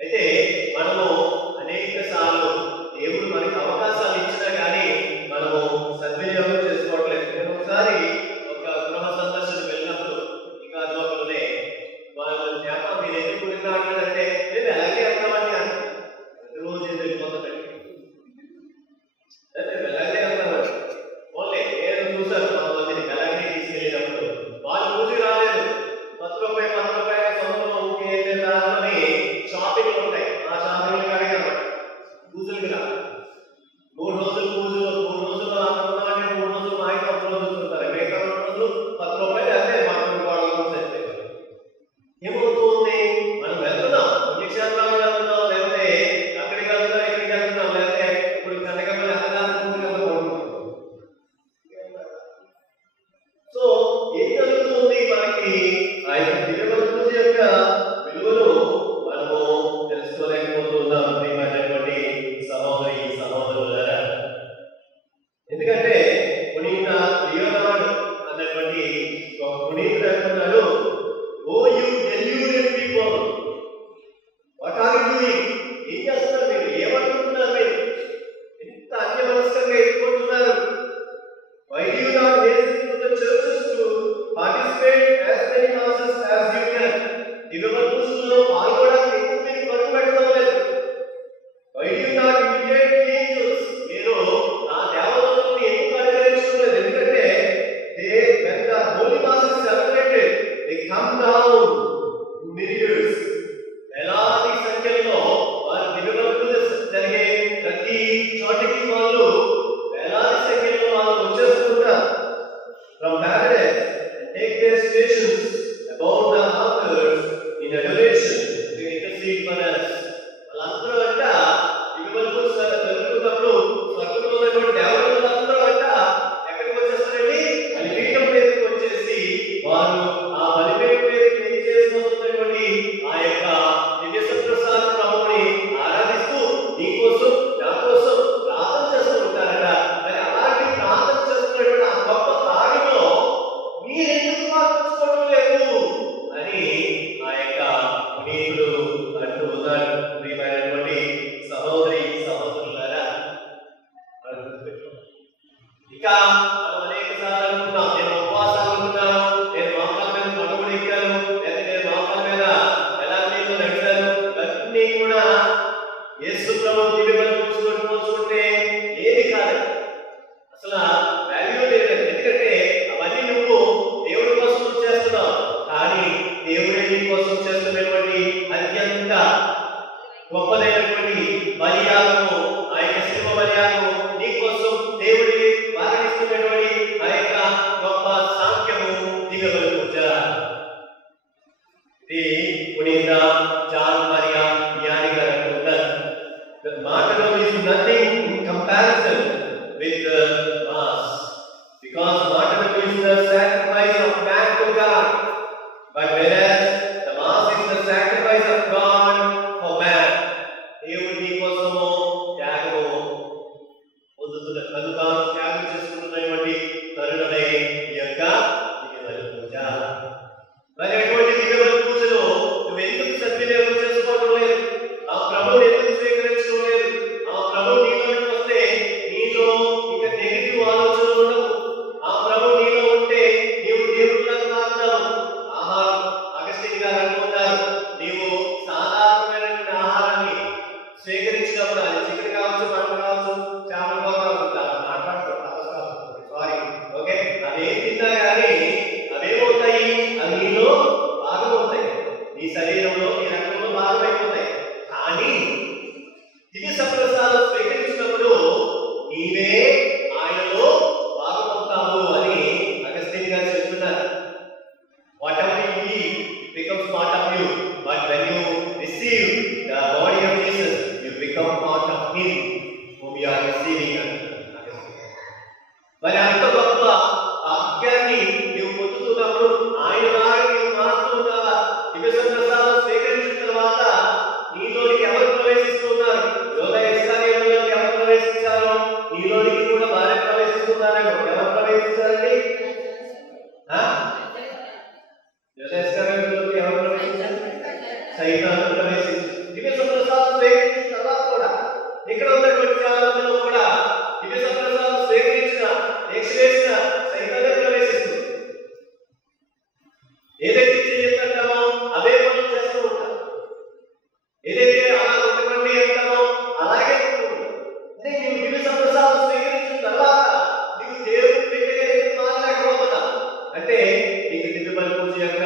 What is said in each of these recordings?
అయితే మనము అనేక సార్లు దేవుడు మనకి అవకాశాలు ఇచ్చినా కానీ మనము సద్వినియోగం చేసుకోవట్లేదు. నేను ఒకసారి ఒక గృహ సందర్శన వెళ్ళినప్పుడు ఇంకా లోపలనే వాళ్ళు జ్ఞాపకం మీరు ఎందుకు విన్నాడంటే మేము ఎలాగే వెళ్తామని రోజు వెళ్ళిపోతామండి. మేము ఎలాగే వెళ్తామండి. ఓన్లీ నేను చూసాను కొంతమందిని ఎలాగే తీసుకెళ్ళినప్పుడు వాళ్ళు పూజకి రాలేదు. 10 రూపాయలు సంవత్సరం షాపింగ్లు ఉంటాయి. ఆ షాపింగ్లు కానీ పూజలకి రా 3 రోజులు పూజలు 3 రోజులు అనుకున్నామంటే 3 రోజులు మా ఇంట్లో 1 రోజు చూస్తారు. మిగతా 2 రోజులు 10 రూపాయలు అదే మాకు వాళ్ళు సరిపోయి ఏమవుతుంది. మనం వెళ్తున్నాం పుణ్యక్షేత్రాలు వెళ్తున్నాం, లేకపోతే అక్కడికి వెళ్తున్నాం ఇక్కడికి వెళ్తున్నాం, లేకపోతే ఇప్పుడు కనకమల్లి అన్నదానం. సో ఏం జరుగుతుంది మనకి ఆ యొక్క తిరుమల పూజ యొక్క విలువలు మనము తెలుసుకోలేకపోతున్నాం ప్రియమైనటువంటి సహోదరి సహోదరులారా. ఎందుకంటే పునీత లియోనార్డో అన్నటువంటి ఒక పునీతుడు అంటున్నాడు, oh you deluded people, what are you doing? ఏం చేస్తున్నారు మీరు? ఏమనుకుంటున్నారు మీరు? ఎంత అన్యమనస్కంగా ఎదుర్కొంటున్నారు? Why do you not hasten to the churches to participate as many masses as you can? దివ్య పూజల్లో పాల్గొనడానికి ఎక్కువ మీరు పట్టు పెట్టడం లేదు. Why do you not imitate the angels? మీరు ఆ దేవతలను ఎందుకు అనుకరించలేదు? ఎందుకంటే when the holy mass is celebrated, they come down in myriads. వేలాది సంఖ్యలో వారి దివ్య పూజ జరిగే ప్రతి చోటికి వాళ్ళు వేలాది సంఖ్యలో వాళ్ళు వచ్చేస్తుంటారు from paradise and take their stations above the altars in adoration to intercede for us. వాళ్ళందరూ అంట దివ్య పూజ జరుగుతున్నప్పుడు స్వర్గంలో ఉన్నటువంటి దేవతలందరూ అంట ఎక్కడికి వచ్చేస్తారండి? బలిపీఠం మీదకి వచ్చేసి వారు ఆ బలిపీఠం మీదకి చేసినటువంటి ఆ యొక్క దివ్య సత్ప్రసాద ప్రభువుని ఆరాధిస్తూ నీకోసం నా కోసం ప్రార్థన చేస్తూ ఉంటారట. మరి అలాంటి ప్రార్థన చేస్తున్నటువంటి ఆ గొప్ప కార్యంలో మీరెందుకు పాల్గొనడం లేదు అని ఆ యొక్క పునీతుడు అంటూ ఉన్నాడు. ప్రియమైనటువంటి సహోదరి సహోదరులారా, ఇంకా మనం అనేక సార్లు అనుకున్నాం, నేను ఉపవాసాలు అనుకున్నాను, నేను మోకాల మీద పడుకుని ఎక్కాను, లేదా నేను మోకాల మీద ఎలా నీళ్ళు నడిచాను, ఇవన్నీ కూడా యేసు ప్రభు దివ్య పూజతో పోల్చుకుంటే ఏది కాదు, అసలు వాల్యూ లేదండి. ఎందుకంటే అవన్నీ నువ్వు దేవుడి కోసం చేస్తున్నావు, కానీ దేవుడే నీ కోసం చేస్తున్నటువంటి అత్యంత గొప్పదైనటువంటి బలియాగము, ఆ యొక్క శివ బలియాగము నీ కోసం దేవుడి వారిస్తున్నటువంటి ఆ యొక్క గొప్ప సాంఖ్యము దివ్య బలి పూజ. ఇది పునీత జాన్ మరియా వియాని గారు అంటున్నారు, the martyrdom is nothing in comparison with the mass, because martyrdom is the sacrifice of man to God, but whereas the mass is the sacrifice of God for man. దేవుడు నీ కోసము త్యాగము పొందుతున్న కనుక త్యాగం చేసుకుంటున్నటువంటి తరుణమే ఈ యొక్క దివ్య బలి పూజ. మరి అటువంటి దివ్య బలి పూజలో నువ్వు ఎందుకు సద్వినియోగం చేసుకోవడం లేదు? ఆ ప్రభువుని ఎందుకు స్వీకరించడం లేదు? ఆ ప్రభువు ఏదైతే అలా ఉండకండి అంటామో అలాగే అంటే నీవు దివ్య సంప్రసాదం స్వీకరించిన తర్వాత నీవు దేవుడి బిడ్డగా మాట్లాడకపోతున్నా అంటే నీకు దివ్య బలి పూజ యొక్క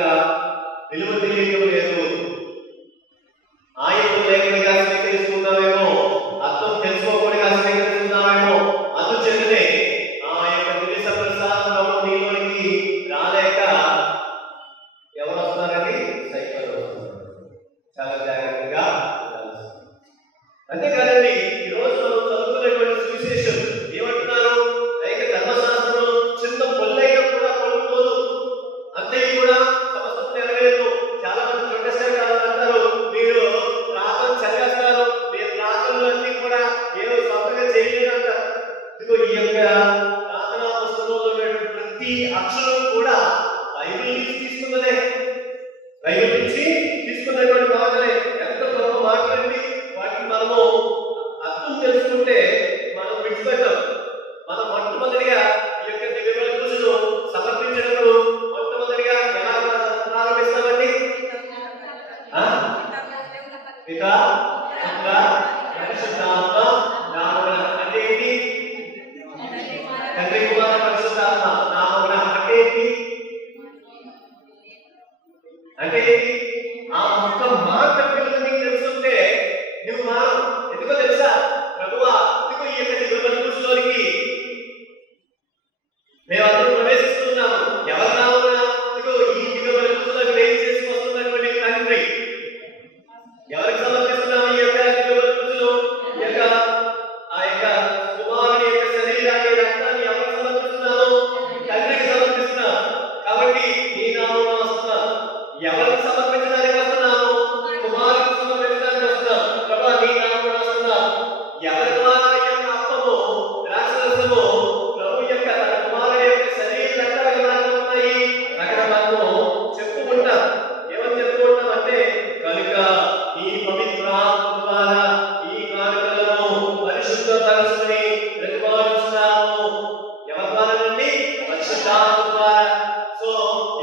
విలువ తెలియటం లేదు. ఆయన లేఖగా స్వీకరిస్తున్నావేమో, అర్థం తెలుసుకోకుండా స్వీకరిస్తున్నావేమో. అందుచేతనే ఆ యొక్క దివ్య సంప్రసాదం నీలోనికి రాలేక ఎవరు వస్తున్నారండి? సైకిల్ వస్తున్నారు. చాలా జాగ్రత్తగా అంతేకాదండి. ఈ రోజు మనం చదువుకునేటువంటి సువిశేషం ఏమంటున్నారు? ధర్మశాస్త్రం చిన్న పొల్లైన కూడా పడుకోదు, అంతే కూడా సమస్తం నెరవేరు. చాలా మంది ప్రొటెస్టెంట్ అంటారు, మీరు ప్రార్థన చదివేస్తారు, మీరు ప్రార్థనలు అన్ని కూడా ఏదో సొంతంగా చేయలేదు అంటారు. ఇదిగో ఈ యొక్క ప్రార్థనా పుస్తకంలో ప్రతి అక్షరం కూడా బైబిల్ నుంచి తీసుకున్నదే, బైబిల్ నుంచి తీసుకున్నటువంటి మాటలే. ఎంత గొప్ప మాటలండి. వాటిని మనము అర్థం తెలుసుకుంటే మనం విడిచిపెట్టాం. మనం మొట్టమొదటిగా ఈ యొక్క దివ్య బలి పూజను సమర్పించినప్పుడు మొట్టమొదటిగా ఎలా ప్రారంభిస్తామండి? పితా, పుత్ర, పరిశుద్ధాత్మ నామమున. అంటే ఏంటి? తండ్రి, కుమార, పరిశుద్ధాత్మ నామమున అంటే ఏంటి? అంటే ఆ ఒక్క మాట పిల్లలు నీకు తెలుసుంటే నువ్వు మారు. ఎందుకో తెలుసా? ప్రభువా, ఇదిగో ఈ యొక్క దివ్య బలి పూజలోనికి మేమందరూ ప్రవేశిస్తున్నాము. ఎవరి నామమున? ఇదిగో ఈ దివ్య బలి పూజలోకి వేయి చేసుకొస్తున్నటువంటి తండ్రి. ఎవరికి సమర్పిస్తున్నాము ఈ యొక్క దివ్య బలి పూజలో? ఈ యొక్క ఆ యొక్క కుమారుని యొక్క శరీరాన్ని, రక్తాన్ని ఎవరికి సమర్పిస్తున్నాము? తండ్రికి సమర్పిస్తున్నాం. కాబట్టి నీ నామమున వస్తున్నాం. ఎవరికి సమర్పించడానికి వస్తున్నాము? కుమారునికి సమర్పించడానికి వస్తున్నాం. ప్రభా, నీ నామమున వస్తున్నాం. ఎవరి ద్వారా ఈ యొక్క అప్పము, ద్రాక్షరసము ప్రభు యొక్క తన కుమారుని యొక్క శరీర రక్తాలు ఉన్నాయి అక్కడ మనము చెప్తూ ఉంటాం. ఏమని చెప్తూ ఉంటాం అంటే, కనుక ఈ పవిత్ర ఆత్మ ద్వారా ఈ కానుకలను పరిశుద్ధపరచుకొని ప్రతిపాదిస్తున్నాము. ఎవరి ద్వారా నుండి? పరిశుద్ధాత్మ ద్వారా. సో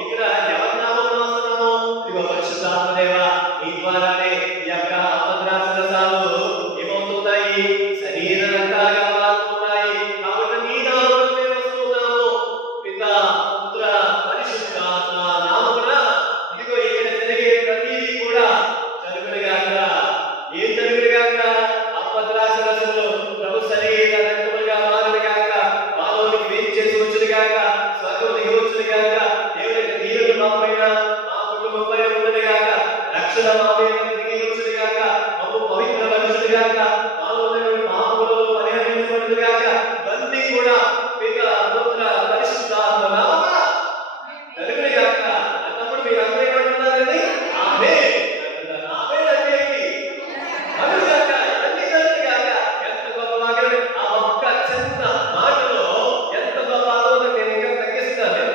ఇక్కడ ఎవరి నామమున వస్తున్నాము? ఇదిగో పరిశుద్ధాత్మ దేవా, నీ ద్వారానే ఈ యొక్క అపద్రాక్షరసాలు ఏమవుతున్నాయి? శరీర రక్తాలుగా మారుతున్నాయి. కాబట్టి నీ నామమున మేము వస్తున్నాము. పితా, పుత్ర, పరిశుద్ధాత్మ నామమున. ఇదిగో ఇక్కడ జరిగే ప్రతిదీ కూడా జరుగునుగాక. ఏం జరుగునుగాక? అపద్రాక్షరసములు ప్రభు శరీర రక్తములుగా మారునుగాక. మాలోనికి వేయి చేసి వచ్చునుగాక. స్వర్గం దిగి వచ్చునుగాక. దేవుని యొక్క దీవెనలు మా పైన, మా కుటుంబం పైన ఉండునుగాక. రక్షణ మా మీద దిగి వచ్చునుగాక. మమ్ము పవిత్రపరచునుగాక. మాలో ఉన్నటువంటి పాపములను పరిహరించబడునుగాక. ఇవన్నీ కూడా పితా, పుత్ర, పరిశుద్ధాత్మ నామమున జరుగునుగాక అన్నప్పుడు మీరు అందరూ ఏమంటున్నారండి? ఆమేన్ అంటున్నారు. ఆమేన్ అంటే ఏంటి? జరుగునుగాక, ఇవన్నీ జరుగునుగాక. ఎంత గొప్ప వాక్యం! ఆ ఒక్క చిన్న మాటలో ఎంత గొప్ప ఆలోచన. నేను ఇంకా తగ్గిస్తాను,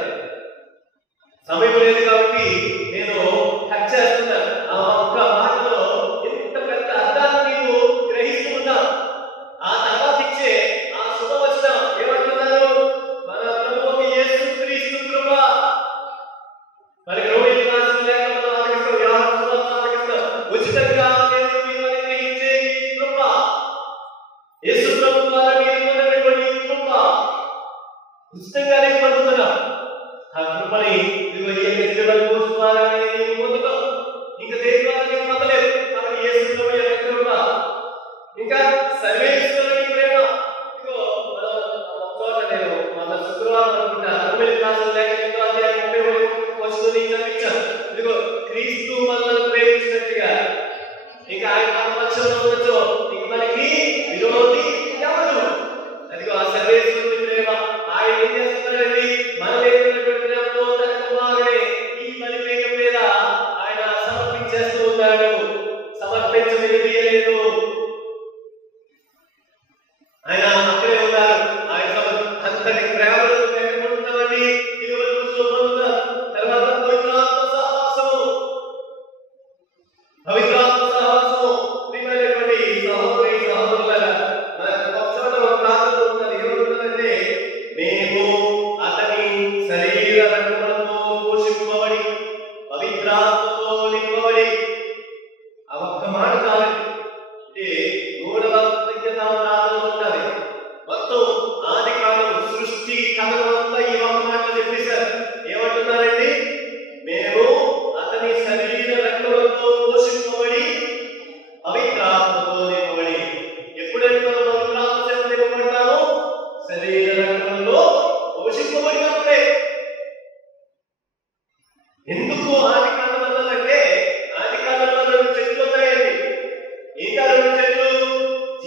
సమయం లేదు కాబట్టి నేను కట్ చేస్తున్నాను. ఆ ఒక్క మాటలో ఎంత పెద్ద అర్థాన్ని నీవు గ్రహిస్తూ ఉన్నావు. ఆ తర్వాత ఇచ్చే ఆ శుభవచనం ఏమంటున్నారు? మన ప్రభువు యేసు క్రీస్తు కృప. మరి రోమిలకు రాసిన లేఖలో ఆలకిస్తాం, యోహాను సువార్త ఆలకిస్తాం. ఉచితంగా దేవుడు మీకు అనుగ్రహించే ఈ కృప, యేసు ప్రభు ద్వారా మీరు పొందినటువంటి ఈ కృప ఉచితంగానే పొందుతున్నాం. ఆ కృపని ఇదిగో ఈ యొక్క దివ్య బలి పూజ ద్వారానే నీవు పొందుతావు. ఇంకా దేని ద్వారా నీవు పొందలేవు. కాబట్టి యేసు ప్రభు యొక్క కృప, ఇంకా సర్వేశ్వరుని ప్రేమ. ఇదిగో మనం ఒక చోట నేను మన శుక్రవారం అనుకుంటా రోమిలకు రాసిన లేఖ 8వ అధ్యాయం 30వ చదివించాను. ఇదిగో క్రీస్తు మనల్ని ప్రేమించినట్టుగా ఇంకా ఆయన మన పక్షంలో ఉండొచ్చు, ఇంక మనకి విరోధి ఎవరు? అదిగో ఆ సర్వేశ్వరుని ప్రేమ. ఆయన ఏం చేస్తున్నాడండి? మన మీద ఉన్నటువంటి ప్రేమతో తన కుమారుడే ఈ బలిపీఠం మీద ఆయన సమర్పించేస్తూ ఉన్నాడు. సమర్పించలేదు, ఆయన అక్కడే ఉన్నారు. ఆయన అంతటి ప్రేమను పొందుతామండి. దివ్య బలి పూజలో పొందుతాం. తర్వాత పవిత్రాత్మ సహవాసము, ప్రియమైనటువంటి సహోదరి సహోదరులారా, ఒక చోట ఒక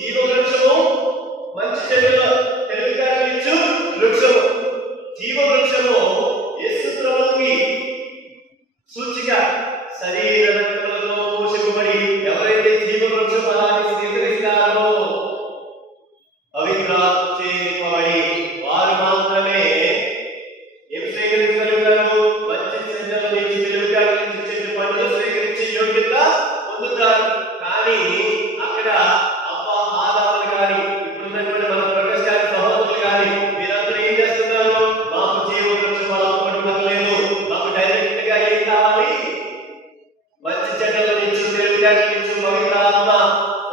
జీవ వృక్షము, మంచి చెడుల తెలుగునిచ్చు వృక్షము. జీవ వృక్షము యేసు ప్రభువుకి సూచిక. శరీర రక్తములతో పోషింపబడి ఎవరైతే జీవ వృక్ష ఫలాన్ని స్వీకరిస్తారో, పవిత్రాత్మచే నింపబడి వారు మాత్రమే ఏం స్వీకరించగలుగుతారు? మంచి చెడ్డల నుంచి, తెలుగుల నుంచి చెట్టు పండుగ స్వీకరించే యోగ్యత పొందుతారు. కానీ అక్కడ అబ్బా ఆదాములు కానీ ఇప్పుడున్నటువంటి మన ప్రొటెస్టాంట్ సహోదరులు కానీ వీరందరూ ఏం చేస్తున్నారు? మాకు జీవ వృక్ష ఫలం పట్టుకోలేదు, మాకు డైరెక్ట్ గా ఏం కావాలి? మంచి చెడ్డల నుంచి, తెలుగుల నుంచి పవిత్ర ఆత్మ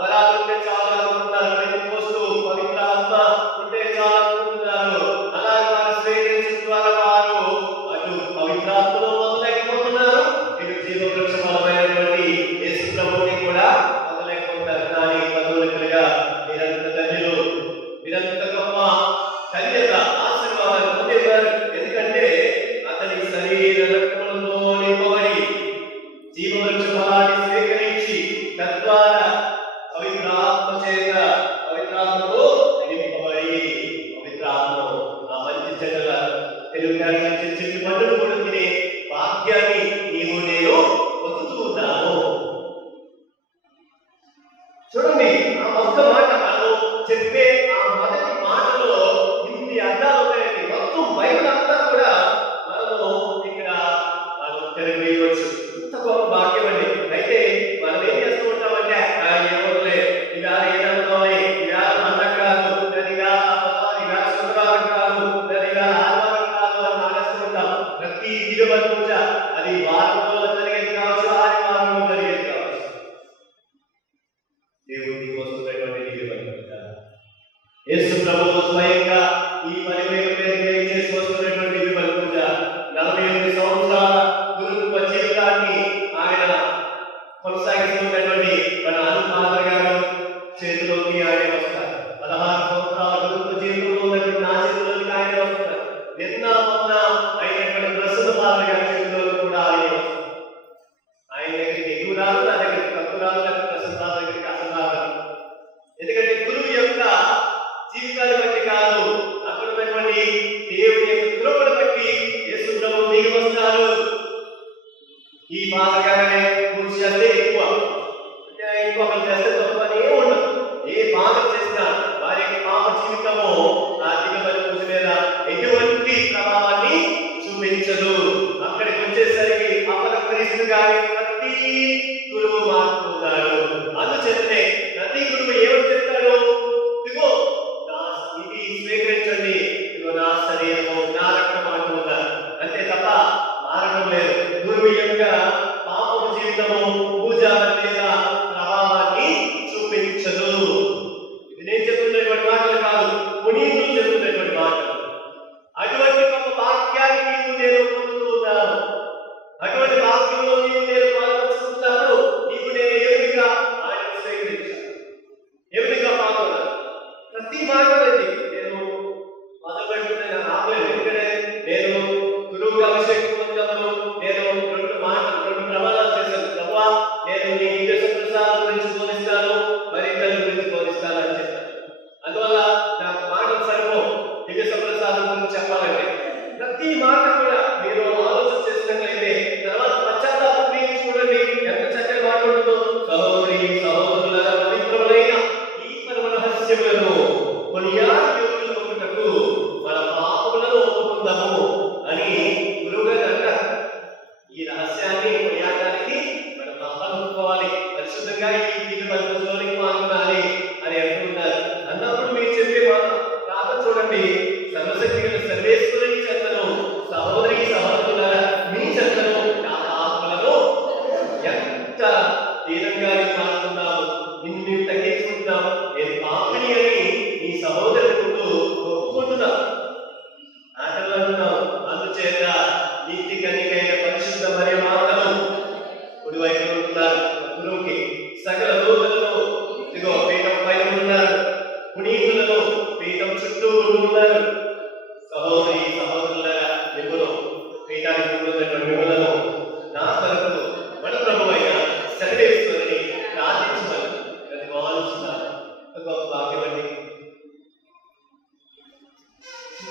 వరాలు ఉంటే చాలు అనుకుంటున్నారు. ప్రతి పోస్తూ పవిత్ర ఆత్మ ఉంటే చాలు అనుకుంటున్నారు. అలాగే వారు స్వీకరించిన ద్వారా వారు అటు పవిత్రాత్మలో పొందలేకపోతున్నారు, ఇటు జీవ వృక్ష ఫలమైనటువంటి యేసు ప్రభువుని కూడా పొందలేకపోతున్నారు. కానీ కథోలికులుగా మీరంత ధన్యులు, మీరంత గొప్ప ధన్యత, ఆశీర్వాదాలు పొందేవారు. ఎందుకంటే అతని శరీర రక్తములతో నింపబడి జీవ వృక్ష ఫలాన్ని స్వీకరించి తద్వారా పవిత్రాత్మ చేత, పవిత్రాత్మతో నింపబడి, పవిత్రాత్మను ఆ మంచి చెడ్డల తెలుగుని చెట్టు పండుగ కూడా తినే భాగ్యాన్ని నీవు నేను పొందుతూ ఉన్నాను. చూడండి, ఆ ఒక్క మాట మనం చెప్పే ఆ మొదటి మాటలో ఇన్ని అర్థాలు ఉన్నాయండి. మొత్తం బైబిల్ అంతా కూడా మనము ఇక్కడ మనం తెలియవచ్చు. ఇంత గొప్ప భాగ్యం అండి. అయితే మనం ఏం చేస్తూ ఉంటామంటే, ఎవరులే ఇవాళ ఏదనుకోవాలి, ఇవాళ పండగ కాదు, ఇవాళ శుక్రవారం కాదు, ఇవాళ ఆదివారం కాదు అని మానేస్తూ ఉంటాం. ప్రతి దిగువ పూజ అది వారంలో జరిగేది కావచ్చు, ఆదివారంలో జరిగేది కావచ్చు. దేవుడి వస్తున్నటువంటి దిగువ పూజ యేసు ప్రభువు స్వయంగా ఈ పరివేగం మీద చేసి వస్తున్నటువంటి దిగువ పూజ 48 సంవత్సరాల గురుత్వ జీవితాన్ని ఆయన కొనసాగిస్తున్నటువంటి మన అనుమాన గారు చేతిలోకి ఆయన వస్తారు. 16 సంవత్సరాల గురుత్వ జీవితంలో ఉన్నటువంటి నా చేతిలోకి ఆయన వస్తారు. నిన్న మొన్న అయినటువంటి ప్రస్తుత పాత్ర గారి చేతిలో కూడా ఆయన వస్తారు. ఆయన దగ్గరికి ఎక్కువ రాదు, నా దగ్గరికి తక్కువ రాదు, లేకపోతే ప్రస్తుత దగ్గరికి అసలు రాదు. ఎందుకంటే గురువు యొక్క జీవితాన్ని బట్టి కాదు, అక్కడ ఉన్నటువంటి దేవుని యొక్క కృపను బట్టి యేసు ప్రభువు దిగి వస్తారు. ఈ పాతగానే పూర్తి చేస్తే ఎక్కువ, ఇంకొకరు చేస్తే తప్ప అని ఉండదు. ఏ పాపం చేసినా వారి యొక్క పాప జీవితము ఆ దిగుబడి పూజ మీద ఎటువంటి ప్రభావాన్ని చూపించదు. అక్కడికి వచ్చేసరికి అపరిస్థితి కానీ ప్రతి గురువు మారుతున్నారు. అందుచేతనే ప్రతి గురువు ఏమని చెప్తాడు? ఇదిగో ఇది స్వీకరించండి, ఇదిగో నా శరీరము, నా రక్తం అంటున్నారు. అంతే తప్ప మారడం లేదు. గురువు యొక్క పాపం జీవితము పూజ మీద ప్రభావాన్ని చూపించదు. ఇది నేను చెప్తున్నటువంటి మాటలు కాదు, పునీతులు చెప్తున్నటువంటి మాటలు. అటువంటి గొప్ప వాక్యాన్ని నీవు నేను పొందుతూ ఉన్నాను. అటువంటి వాక్యంలో నీవు నేను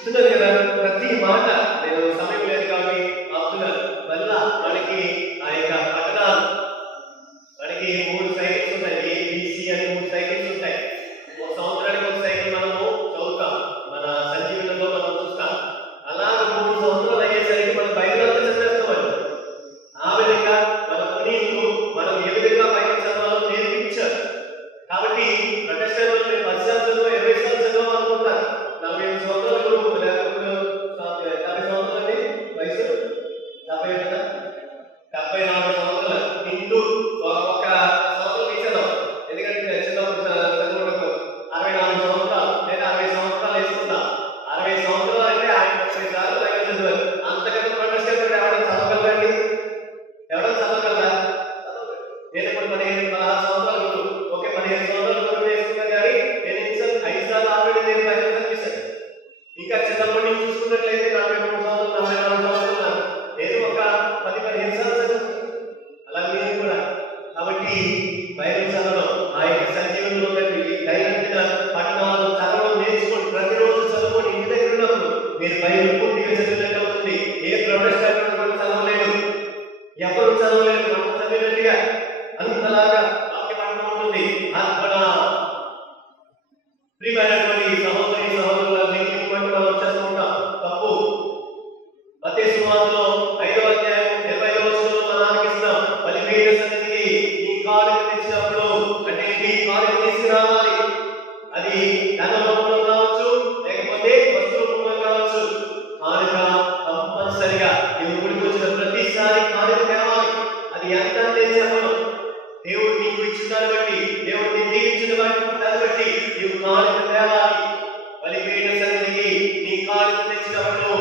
చెప్తున్నాను కదా, ప్రతి మాట నేను సమయం లేదు కాబట్టి ఆపుతున్నాను. మళ్ళా మనకి ఆ యొక్క పట్టణాలు, మనకి 3 సైకిల్స్ ఉంటాయి, ఏబిసి అని 3 సైకిల్స్ ఉంటాయి. ఒక సంవత్సరానికి ఒక సైకిల్ మనము చదువుతాం, మన సంజీవనంలో మనం చూస్తాం. అలా 3 సంవత్సరాలు అయ్యేసరికి మనం బైబిల్ చదివేస్తామని. ఆ విధంగా మన పునీతులు మనం ఏ విధంగా బైబిల్ చదవాలో నేర్పించారు. కాబట్టి ప్రొటెస్టెంట్ వాళ్ళు 10 సార్లు చదువు 20 సార్లు చదవ అనుకుంటారు. 45 సంవత్సరాలు లేకపోతే 50 సంవత్సరాలు వయసు 70 కదా, 74 సంవత్సరాలు ఇంటూ ఒక సంవత్సరం తీసేద్దాం. ఎందుకంటే చిన్నప్పుడు చదువుకుంటూ 64 సంవత్సరాలు లేదా 60 సంవత్సరాలు వేసుకుందాం. 60 సంవత్సరాలు అంటే ఆయన 30 సార్లు బైబిల్ చదివారు. అంతకన్నా ప్రొటెస్టెంట్ ఎవరైనా చదవగలరండి? ఎవరైనా చదవగలరా? నేను ఇప్పుడు 16 సంవత్సరాలు, ఓకే 15 సంవత్సరాలు వేసుకున్నా కానీ నేను 5 సార్లు ఆల్రెడీ నేను బైబిల్ చదివిస్తాను. ఇంకా చిన్నప్పటి నుంచి చూసుకున్నట్లయితే 43 సంవత్సరాలు 44 సంవత్సరాలు నేను ఒక 10-15 సార్లు చదువుతాను. అలా మీరు కూడా. కాబట్టి బైబిల్ చదవడం ఆ యొక్క సంజీవనంలో దైనందిన పట్టణాలు చదవడం నేర్చుకోండి. ప్రతిరోజు చదువుకోండి. ఇంటి దగ్గర ఉన్నప్పుడు మీరు బైబిల్ పూర్తిగా చదివినట్టు అవుతుంది. ఏ ప్రొటెస్టెంట్ కూడా చదవలేదు, ఎవరు చదవలేదు. మనం చదివినట్టుగా అంతలాగా వాక్య పఠనం ఉంటుంది. అర్పణ ప్రియమైనటువంటి సహోదరి సహోదరులని మనం చేస్తూ ఉంటాం. తప్పు. మత్తయి సువార్తలో 5వ అధ్యాయం 20వ వచనంలో మనం ఆలకిస్తాం. బలిపీఠ సన్నిధికి నీ కానుక తెచ్చినప్పుడు, అంటే నీ కానుక తీసుకురావాలి. అది ధన రూపంలో కావచ్చు, లేకపోతే వస్తు రూపంలో కావచ్చు. కానుక కంపల్సరిగా నువ్వు గుడికి వచ్చిన ప్రతిసారి కానుక తేవాలి. అది ఎంత అంటే చెప్పను. దేవుడు నీకు ఇచ్చిన దాన్ని బట్టి, దేవుడు నీ దీవించిన దాన్ని బట్టి నువ్వు కానుక తేవాలి. బలిపీఠ సన్నిధికి నీ కానుక తెచ్చినప్పుడు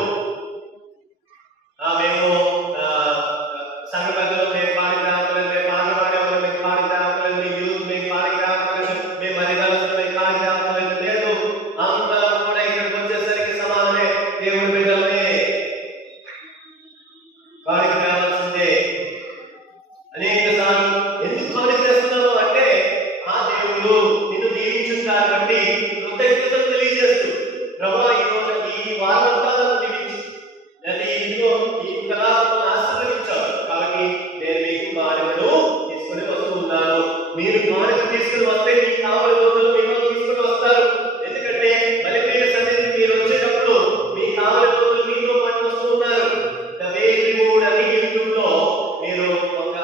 మేము సంఘ పెద్దలు మేము పాడి రావట్లేదు, మేము పాటలు పాడేవాళ్ళు మీకు పాడి రావట్లేదు, మీ యూత్ మీకు పాడి రావట్లేదు, మేము మరిదాల్సిన మీకు పాడి రావట్లేదు లేదు. అందరం కూడా ఇక్కడికి వచ్చేసరికి సమానమే, దేవుడి బిడ్డలమే, పాడికి రావాల్సిందే. అనేక సార్లు ఎందుకు పాడికి చేస్తున్నాము అంటే ఆ దేవుడు నిన్ను దీవించుంటారు బట్టి కృతజ్ఞతలు తెలియజేస్తూ, ప్రభువా ఈ రోజు ఈ వారంతా దీవించు, అది ఇంట్లో ఈ కులాలను ఆశీర్వదించారు కాబట్టి నేను మీకు కానుకను తీసుకుని వస్తూ ఉన్నాను. మీరు కానుక తీసుకుని వస్తే మీకు కావలసిన రోజులు మీరు తీసుకుని వస్తారు. ఎందుకంటే బలిపీఠ సన్నిధికి మీరు వచ్చేటప్పుడు మీ కావలసిన రోజులు మీతో పాటు వస్తూ ఉన్నారు. ద వెయిల్ రిమూవ్డ్ అని యూట్యూబ్ లో మీరు ఒక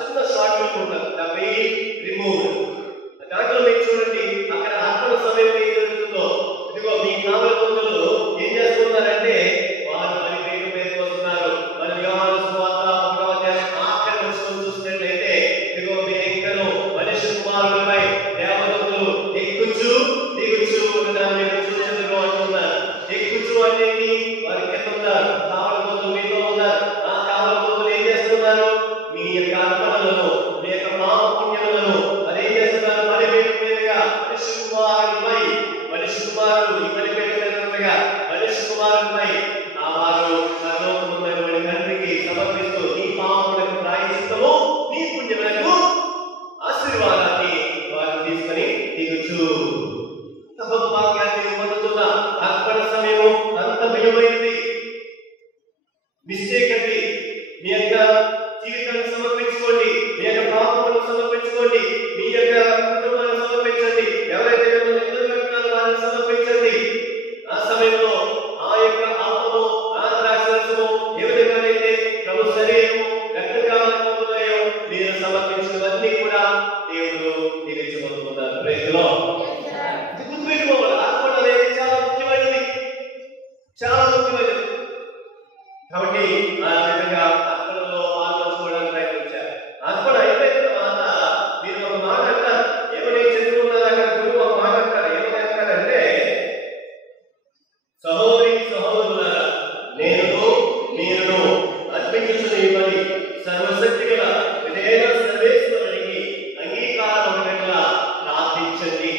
చిన్న షార్ట్ ఫిల్మ్ ఉంటుంది, ద వెయిల్ రిమూవ్డ్. దాంట్లో మీరు చూడండి, అక్కడ అర్పణ సమయం ఏం జరుగుతుందో. ఇదిగో మీ కావలసిన రోజులు ఏం చేస్తున్నారంటే వారు బలిపీఠ మీదకి వస్తున్నారు. మరి యోహాను సువార్త 1వ అధ్యాయం ఆఖరి వచనం చూసినట్లయితే ఇదిగో మీరు ఇంకను మనిషి కుమారుడిపై దేవదూతలు ఎక్కుచు దిగుచు ఉండడాన్ని మీరు చూచెదరు అంటున్నారు. ఎక్కుచు అనేది వారి కింద ఉన్నారు, కావలసిన మీలో ఉన్నారు. ఆ కావలసిన ఏం చేస్తున్నారు? మీ యొక్క అర్పణలను, మీ యొక్క పాప పుణ్యములను అదేం చేస్తున్నారు? బలిపీఠ మీదుగా మనిషి కుమారుడిపై, మనిషి కుమారుడు ఈ బలిపీఠ మీద ఉండగా మనిషి కుమారుడిపై ఆ వారు పరలోకమున్నటువంటి తండ్రికి సమర్పిస్తూ నీ పాపములకు ప్రాయశ్చిత్తము, నీ పుణ్యములకు ఆశీర్వాదాన్ని వారు తీసుకొని దిగుచు. సౌభాగ్యాన్ని పొందుతున్న అర్పణ సమయము అంత విలువైనది. మిస్టేక్ అండి. మీ యొక్క జీవితాన్ని సమర్పించుకోండి, మీ యొక్క పాపములను సమర్పించుకోండి, మీ యొక్క కుటుంబాన్ని సమర్పించండి, ఎవరైతే మిమ్మల్ని ఇబ్బంది పెడుతున్నారో వారిని సమర్పించండి. ఆ సమయంలో ఆ యొక్క ఆత్మను, ఆ ద్రాక్షరసము ఏ విధంగానైతే ప్రభు శరీరము రక్తం కావాలనుకుంటున్నాయో మీరు సమర్పించినవన్నీ కూడా దేవుడు దీవించబోతున్నారు. Praise the lord. గుర్తుపెట్టుకోవాలి, అర్పణ అనేది చాలా ముఖ్యమైనది, చాలా ముఖ్యమైనది. కాబట్టి ఆ విధంగా అర్పణలో పాల్గొనడానికి ప్రయత్నించారు. అర్పణ అయిపోయిన తర్వాత మీరు ఒక మాట అంటారు. ఏమని చెప్పుకున్నారు? అక్కడ గురువు ఒక మాట అంటారు. ఏమని అంటారంటే, సహోదరి సహోదరులారా, నేను మీరును అర్పించుచున్న ఈ బలి సర్వశక్తి గల విధేయ సర్వేశ్వరునికి అంగీకారం ప్రార్థించండి.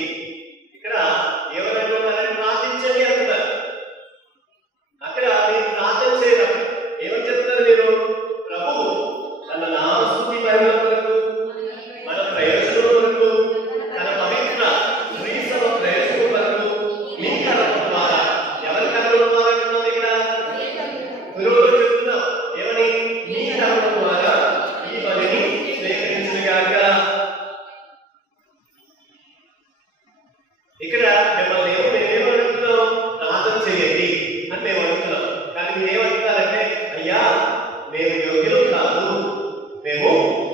ఇక్కడ మిమ్మల్ని మేమేం అడుగుతున్నాం? ప్రార్థన చేయండి అని మేము అడుగుతున్నాం. కానీ మీరు ఏమంటున్నారంటే, అయ్యా మేము యోగ్యులు కాదు, మేము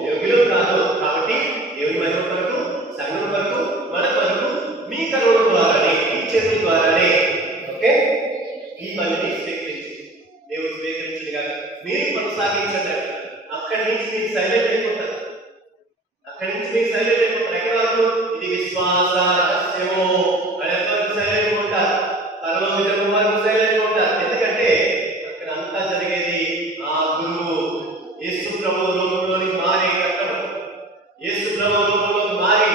యోగ్యులు కాదు, కాబట్టి దేవుని మహిమ కొరకు, సంఘం కొరకు, మన కొరకు మీ కరుణ ద్వారానే, మీ చేతుల ద్వారానే, ఓకే, ఈ పనిని స్వీకరించి దేవుడు స్వీకరించింది కాదు, మీరు కొనసాగించండి. అక్కడి నుంచి మీరు సైలెంట్ అయిపోతారు. అక్కడి నుంచి మీరు సైలెంట్ అయిపోతారు. ఎక్కడ వరకు? ఇది విశ్వాస రహస్యము అని ఎంతవరకు సైలెంట్ ఉంటారు? పరలోకము వరకు సైలెంట్ ఉంటారు. ఎందుకంటే అక్కడ అంతా జరిగేది ఆ గురువు యేసు ప్రభు రూపంలోనికి మారి కట్టడం, యేసు ప్రభు రూపంలోకి మారి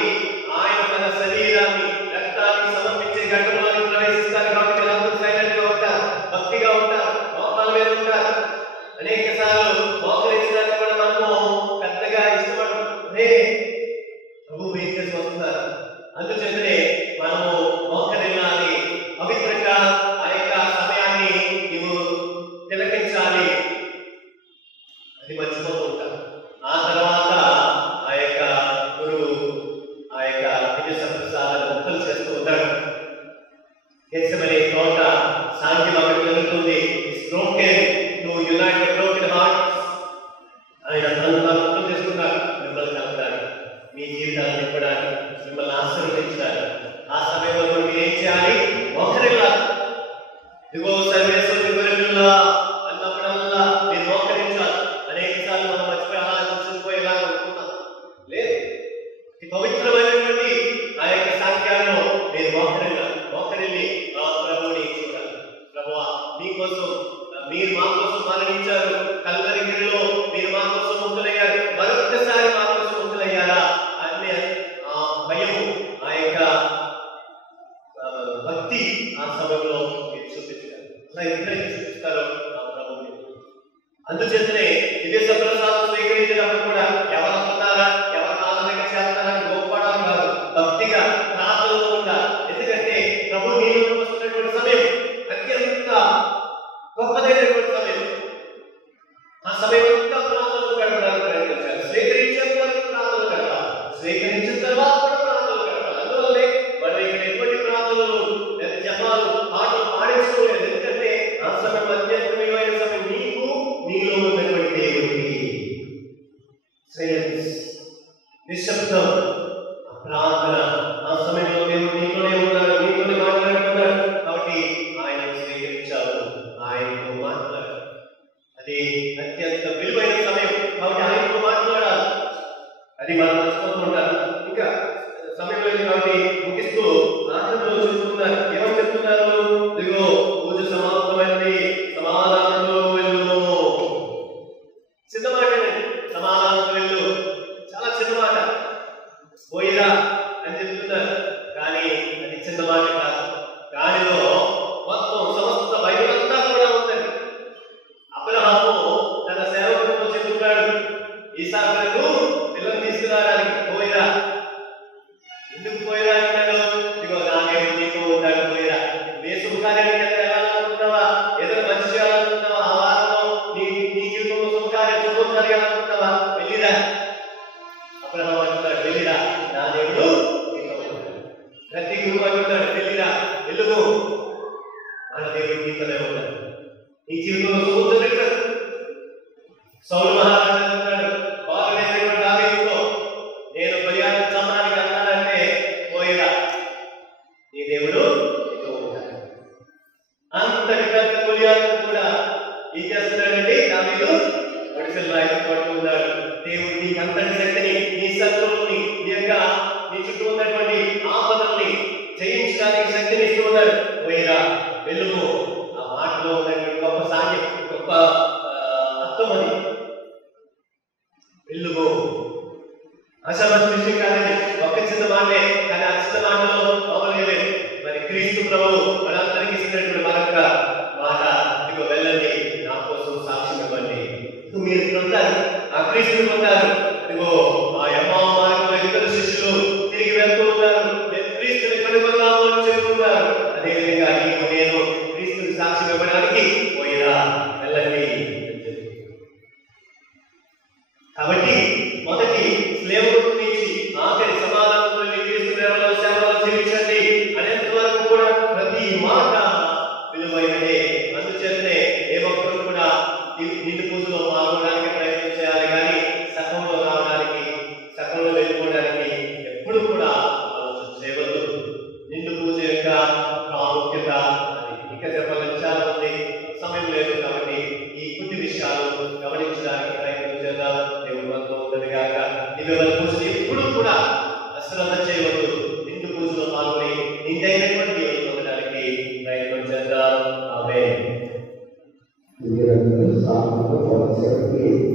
ఆయన తన శరీరాన్ని, రక్తాన్ని సమర్పించే ఘట్టంలోకి ప్రవేశిస్తారు. కాబట్టి అందరూ సైలెంట్ గా ఉంటారు, భక్తిగా ఉంటారు, మోకాల మీద ఉంటారు. అనేక సార్లు మోకరించడానికి కూడా మనము పెద్దగా ఇష్టపడము. ప్రభు ఏం చేసి వస్తున్నారు. అందుచేతనే మనము మోకరిల్లాలి, పవిత్రంగా ఆ యొక్క సమయాన్ని నీవు తిలకించాలి. అది మర్చిపోతూ ఉంటారు. ఆ తర్వాత ఆ యొక్క గురువు ఆ యొక్క దివ్య సంప్రసాదాలు ముక్కలు చేస్తూ ఉంటాడు. గెత్సెమనే తోట సాంఖ్యం అక్కడ జరుగుతుంది. ఆయన తనను ముక్కలు చేసుకున్నాడు, మిమ్మల్ని కలుగుతాడు, మీ జీవితాలను నింపడానికి, మిమ్మల్ని ఆశీర్వదించాడు. ఆ సమయంలో మీరు ఏం చేయాలి? మోకరిల్లాలి. ఇదిగో సర్వేశ్వరుని గొర్రెపిల్ల అన్నప్పుడల్లా మీరు మోకరించాలి. అనేక సార్లు మనం మర్చిపోయి అలా చూసిపోయేలా అనుకుంటాం. లేదు, ఈ పవిత్రమైనటువంటి ఆ యొక్క సాంఖ్యాల్లో మీరు మోకరిల్లాలి. మోకరిల్లి ఆ ప్రభువుని చూడాలి. ప్రభువా, మీకోసం, మీరు మా కోసం మరణించారు, కల్వరి గిరిలో మీరు మా కోసం ముద్దులయ్యారు, మరొకసారి మా కోసం ముద్దులయ్యారా అనే ఆ భయము, ఆ యొక్క భక్తి ఆ సమయంలో మీరు చూపించారు. అలా ఎప్పుడైతే చూపిస్తారో ఆ ప్రభువు. అందుచేతనే దివ్య సంప్రసాదం స్వీకరించినప్పుడు కూడా ఎవరు వస్తున్నారా, ఎవరు ఆనందంగా చేస్తారా అని గొప్పడం కాదు, భక్తిగా ప్రార్థనలో ఉండాలి. ఎందుకంటే ప్రభు నీళ్ళు వస్తున్నటువంటి సమయం అత్యంత గొప్పదైనటువంటి సమయం. ఆ సమయం అంతా ప్రార్థనలు గడపడానికి ప్రయత్నించాలి. స్వీకరించేంత వరకు ప్రార్థనలు గడపాలి, స్వీకరించిన తర్వాత కూడా ప్రార్థనలు గడపాలి. అందువల్లనే మనం ఇక్కడ ఎటువంటి ప్రార్థనలు లేదా జపాలు పాటలు పాడించుకోలేదు. ఎందుకంటే ఆ సమయం అత్యంతమైన సమయం. నీకు నీలో ఉన్నటువంటి దేవుడికి నిశ్శబ్దం, ప్రార్థన. ఆ సమయంలో దేవుడు నీలోనే ఉన్నాడు, నీతోనే మాట్లాడుతున్నాడు. కాబట్టి ఆయన స్వీకరించావు, ఆయనతో మాట్లాడాలి. అది అత్యంత విలువైన సమయం. కాబట్టి ఆయనతో మాట్లాడాలి. అది మనం మర్చిపోతూ ఉంటారు. ఇంకా సమయం లేదు కాబట్టి ముగిస్తూ ఆఖరిలో చెప్తున్నారు. ఏమని చెప్తున్నారు? ఇదిగో పూజ సమాప్తమైనది, సమాధానంలో వెళ్ళు. చిన్న మాటనే, సమాధానంలో వెళ్ళు. చాలా చిన్న మాట. పోయిరా అని చెప్తున్నారు. కానీ అది చిన్న మాట కాదు. దానిలో మొత్తం సమస్త బైబిల్ అంతా కూడా ఉందండి. అబ్రహాము తన సేవకుడితో చెప్తున్నాడు, ఇస్సాకుకు పిల్లలు తీసుకురావడానికి పోయిరా. ఎందుకు పోయిరా అంటాడు? ఇదిగో నా దేవుడు నీతో ఉంటాడు, పోయిరా. నీ శుభకార్యానికి వెళ్ళాలనుకుంటున్నావా? ఏదైనా మంచి చేయాలనుకుంటున్నావా? ఆ వారంలో నీ జీవితంలో శుభకార్యం జరగాలనుకుంటున్నావా? వెళ్ళిరా. అబ్రహాము అంటున్నాడు, వెళ్ళిరా, నా దేవుడు నీతో ఉంటాడు. ప్రతి గురువు అంటున్నాడు, వెళ్ళిరా, వెళ్ళు, మన దేవుడు నీతోనే ఉంటాడు. నీ జీవితంలో శుభం జరుగుతాడు. సౌలు మహారాజు అంటున్నాడు, బాలుడైనటువంటి దావీదుతో నేను గొలియాతును చంపడానికి వెళ్తానంటే పోయిరా, నీ దేవుడు నీతో ఉంటాడు. అంతటి పెద్ద గొలియాతును కూడా ఏం చేస్తున్నాడండి? దావీదు ఒడిసెలు పట్టుకున్నాడు. దేవుడు నీకు అంతటి శక్తిని, నీ శత్రువుల్ని, నీ చుట్టూ ఉన్నటువంటి ఆపదల్ని జయించడానికి శక్తిని ఇస్తూ ఉన్నాడు. పోయిరా, వెళ్ళు. ఆ మాటలో ఉన్నటువంటి గొప్ప సాంఖ్యం, గొప్ప అర్థం అది. వెళ్ళు. అసలు విషయం కాదండి, ఒక్క చిన్న మాటే. కానీ ఆ చిన్న మాటలో మామూలుగా లేదు. మరి క్రీస్తు ప్రభు మనందరికీ ఇస్తున్నటువంటి మరొక మాట, ఇదిగో వెళ్ళండి, నా కోసం సాక్ష్యం ఇవ్వండి. మీరు పొందారు, ఆ క్రీస్తుని పొందారు. ఇదిగో ఆ యెహోవా మార్గంలో ఇద్దరు శిష్యులు తిరిగి వెళ్తూ ఉన్నారు. మేము క్రీస్తుని కనుగొన్నాము అని చెప్తున్నారు. అదేవిధంగా నీవు నేను క్రీస్తుని సాక్ష్యం ఇవ్వడానికి పోయిరా, వెళ్ళండి. కాబట్టి మొదటి స్లేవకుడి నుంచి ఆఖరి సమాధానంతో క్రీస్తు సేవలో జీవించండి అనే నిండైనటువంటి దేవుడు పొందడానికి ప్రయత్నం చేద్దాం. ఆమేన్. సామాన్య